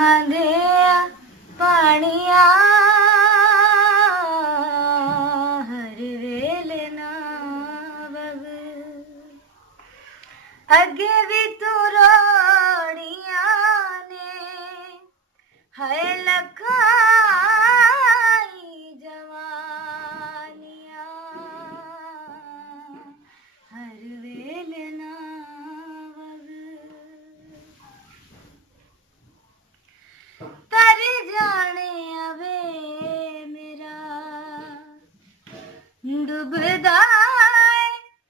ਅੱਖਾਂ ਦੇ ਪਾਣੀਆਂ ਹਰ ਵੇਲੇ ਨਾ ਵਗ ਅੱਗੇ ਵੀ ਤੂੰ ਰੋੜੀਆਂ ਨੇ ਹਾਏ ਲੱਖਾਂ ਜਵਾਨੀਆਂ ਹਰ ਵੇਲੇ ਨਾ ਵਗ ਤਰ ਜਾਣੇ ਆਵੇ ਮੇਰਾ ਡੁੱਬਦਾ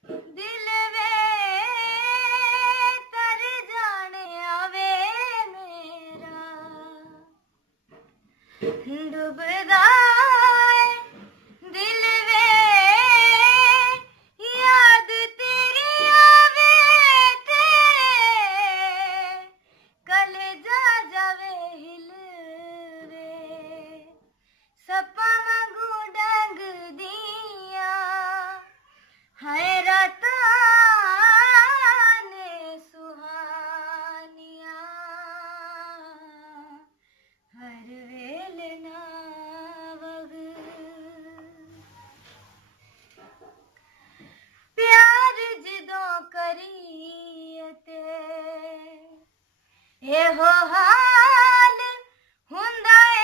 ਦਿਲ ਵੇ ਤਰ ਜਾਣੇ ਆਵੇ ਮੇਰਾ ਡੁੱਬਦਾ ਦਿਲ ਵੇ ਯਾਦ ਤੇਰੀ ਆਵੇ ਤੇਰੇ ਕਲੇਜਾ ਜਾਵੇ ਹਿਲਵੇ ਸੱਪਾਂ ਵਾਂਗੂ ਡੰਗਦੀਆਂ ਹਾਏ ਰਾਤਾਂ ਨੇ ਸੁਹਾਨੀਆਂ ਹਰ ਵੇਲੇ ਨਾ ਵਗ ਪਿਆਰ ਜਦੋਂ ਕਰੀਏ ਤੇ ਇਹੋ ਹਾਲ ਹੁੰਦਾ ਏ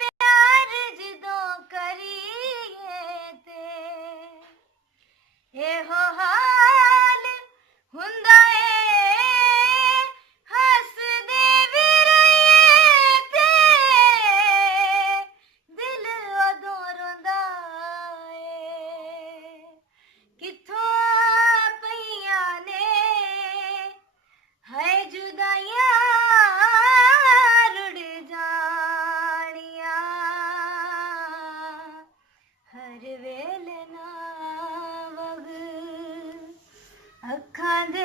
ਪਿਆਰ ਜਦੋਂ ਕਰੀਏ ਤੇ ਇਹੋ ਹਾਲ ਹੁੰਦਾ ਏ ਹੱਸਦੇ ਵੀ ਰਹੀਏ ਤੇ ਦਿਲ ਉਦੋਂ ਰੋਂਦਾ ਏ ਕਿੱਥੋਂ ਪਈਆਂ ਨੇ ਹਾਏ ਜੁਦਾਈਆਂ ਰੁੜ ਜਾਣੀਆਂ ਹਰ ਵੇਲੇ ਨਾ ਵਗ ਅੱਖਾਂ ਦੇ